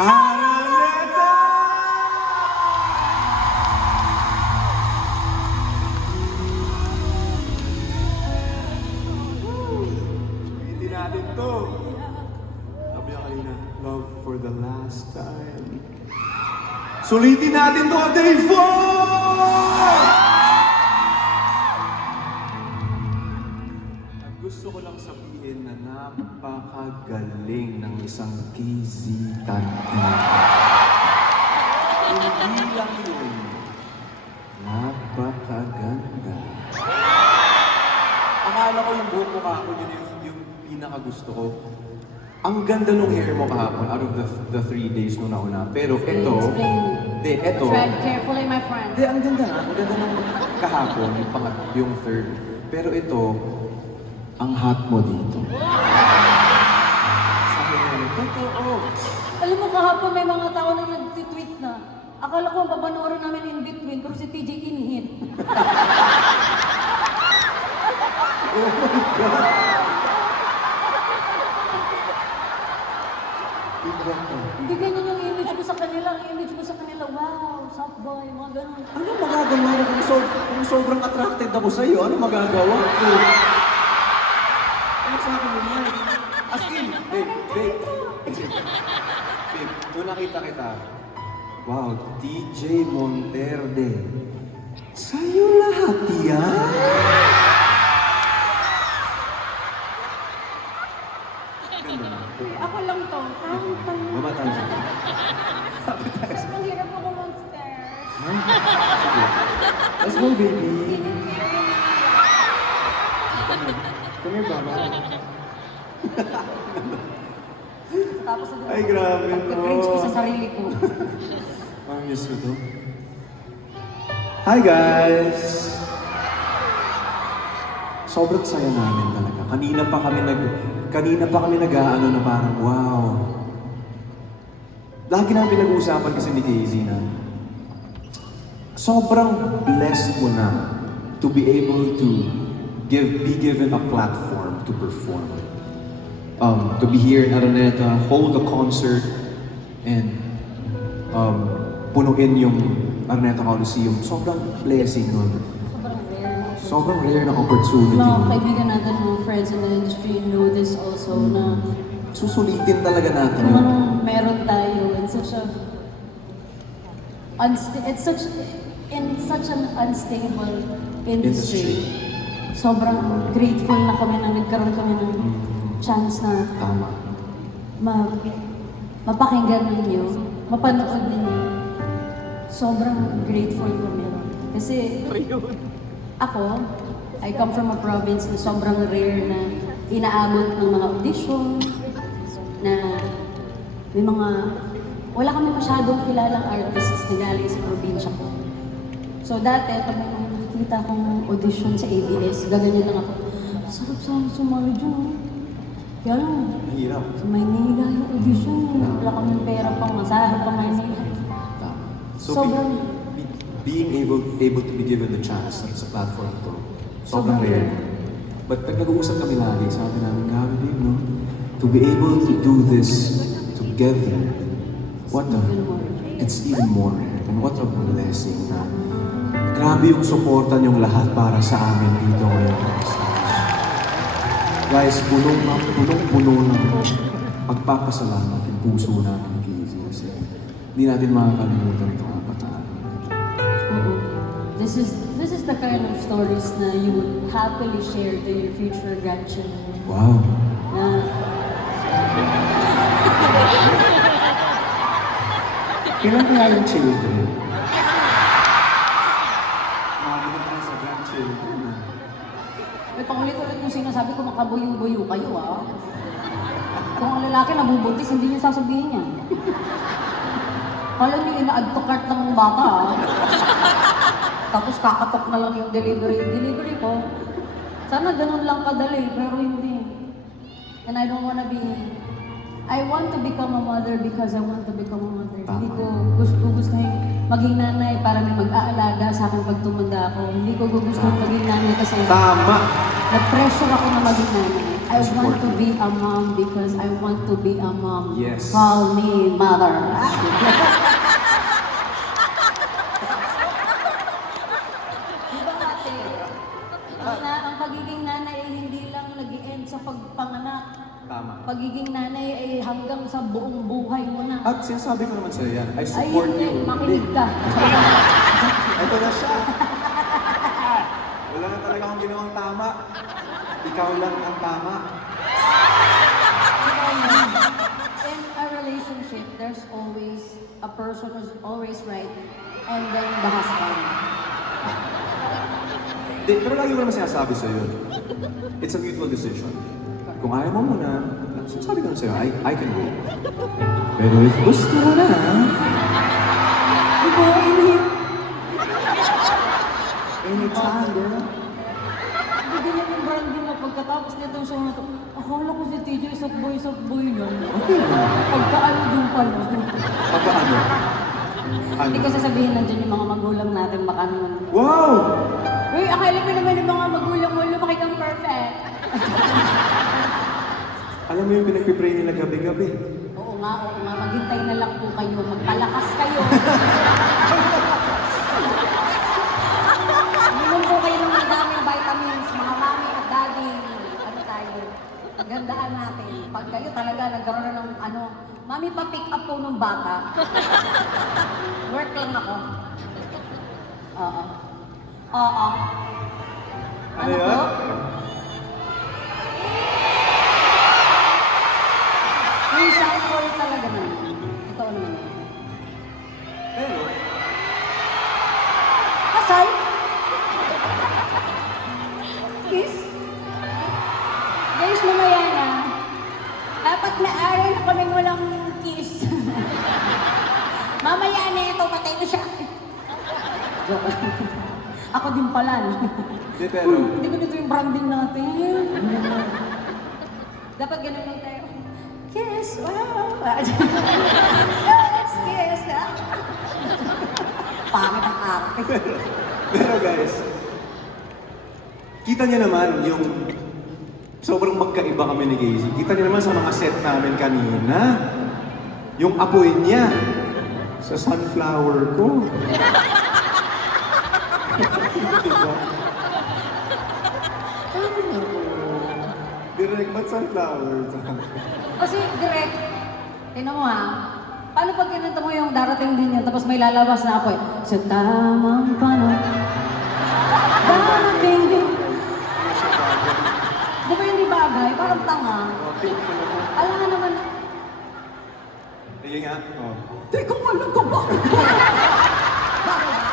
Araneta! Hindi natin to. Sabi niya kanina, love for the last time. Sulitin natin to on day 4! Gusto ko lang sabihin na napakagaling ng isang KZ Cantina. Hindi lang yun. Napakaganda. Akala ko yung buhok mo kahapon yun yung pinakagusto ko. Ang ganda nung hair mo kahapon out of the 3 days nung nauna. Pero ito, ito. Tread carefully, my friend. Ang ganda nga. Ang ganda nung kahapon, yung third. Pero ito, ang hot mo dito. Sabi mo, totoo. Alam mo, kahapon may mga tao na nag-tweet na. Akala ko ang papanoorin namin in between, pero si TJ inhit. Oh my God! Hindi ganyan yung image ko sa kanila. Ang image ko sa kanila, wow, soft boy, mga ganun. Ano magagawa mo kung sobrang attracted ako sa'yo? Ano magagawa ko? Ano sabi mo man? As in, babe. Babe, nung nakita kita, wow, DJ Monterde. Sa'yo lahat yan? Ganda na. Ako lang to, parang pang... Mamatay siya. Mas mahirap ako mag-stairs. Sige. Let's go, baby. Come here, Baba. Tapos na Ay, grabe no. pag-cringe ko sa sarili ko. Parang miss ko to. Hi, guys! Sobrang saya namin talaga. Kanina pa kami nag-aano na parang, wow. Lagi namin pinag-uusapan kasi ni KZ na sobrang blessed mo na to be able to be given a platform to perform. To be here in Araneta, hold a concert, and punuin yung Araneta Coliseum. Sobrang blessing nun. Sobrang rare na. Sobrang rare na opportunity. Mga kaibigan natin, mga friends in the industry know this also na Susulitin talaga natin. kung anong meron tayo it's such an unstable industry. Sobrang grateful na kami na nagkaroon kami ng chance na Tama. mapakinggan ninyo, mapanood ninyo. Sobrang grateful kami ron. Kasi ako, I come from a province na sobrang rare na inaabot ng mga audition, na may mga, wala kami masyadong kilalang artists na galing sa probinsya ko. So dati, pag may mga nakikita akong audition sa ABS, gaganyan lang ako, sarap sana sumali dyan, oh. Kaya lang, Mahirap. sa Maynila yung audition, wala kaming pera pang masahe pa Maynila. Tama. So, Sobrang, being able to be given the chance sa platform to, sobrang Sobrang rare. rare. But pag nag-uusap kami lagi, sabi namin, grabe babe, no? To be able to do this together, what a, even more. it's even more rare. And what a blessing na grabe yung suporta niyong lahat para sa amin dito ngayon. Guys, punong-puno ng pagpapasalamat yung puso namin kay Jesus. Hindi natin makakalimutan itong apat na araw. Oo. This is the kind of stories na you would happily share to your future grandchildren. Wow. Na Kailan kaya yung children? Mami na sa grandchildren. may pangulit-ulit yung sinasabi ko, makabuyo-buyo kayo, ah. Kung ang lalaki nabubuntis, hindi niyo sasabihin yan. Kala niyo ina-add to cart lang ng bata, ah. Tapos kakatok na lang yung delivery ko. Sana ganun lang kadali, pero hindi. And I don't wanna be... I want to become a mother because I want to become a mother. Tama. Hindi ko gustuhin maging nanay para may mag-aalaga sa akin pag tumanda ako. Hindi ko gustuhin maging nanay kasi Tama! na-pressure ako na maging nanay. I Support want to you. be a mom because I want to be a mom. Yes. Call me mother. Diba ate? Ang pagiging nanay ay hindi lang nag-end sa pagpanganak. Tama. Pagiging nanay ay hanggang sa buong buhay mo na. At sinasabi ko naman sa'yo yan, I Ay, support hindi. you. Makinig ka. Ito na siya. Wala na talaga akong ginawang tama. Ikaw lang ang tama. In a relationship, there's always a person who's always right and then the husband. Di, pero lagi ko naman sinasabi sa'yo, it's a mutual decision. Kung ayaw mo muna, sinasabi ko naman sa'yo, I can wait. Pero if gusto mo na, Ikaw, anytime, girl. hindi ganyan yung branding na pagkatapos nitong show na to. Akala ko si TJ sakboy lang. Okay lang. Pagkaano din pala. Pagkaano? Ano? Hindi ko sasabihin nandiyan yung mga magulang natin baka naman. Wow! Uy, akala ko naman yung mga magulang mo lumaki kang perfect. Alam mo yung pinagpipray nila gabi-gabi. Oo nga. Maghintay na lang po kayo. Magpalakas kayo. Minom po kayo ng madaming vitamins, mga mami at daddy. Ano tayo? Paghandaan natin. Pag kayo talaga nagkaroon na ng mami pa-pick up po ng bata. Work lang ako. Oo. Oo. Ano po? yan? May sample talaga naman. Totoo naman yun. Pero, Kasal? Kiss? Guys, mamaya na. Dapat na araw na kaming walang kiss. Mamaya na ito, patay na siya. Joke. Ako din pala. No? di pero, Hindi ko dito yung branding natin. Dapat ganun lang tayo. Kiss! Wow! Let's kiss! Pangit ang arte. pero guys, kita niyo naman yung sobrang magkaiba kami ni Casey. Kita niyo naman sa mga set namin kanina, yung apoy niya sa sunflower ko. Diba? Direct, ba't sunflower? Kasi direct, tingnan mo ha, Paano pag kinanta mo yung darating din yan, tapos may lalabas na ako eh. Sa tamang panahon, darating din. Di ba hindi bagay? Parang tanga. Alam nga naman, Sige nga. Oh. di ko alam kung bakit. Bakit?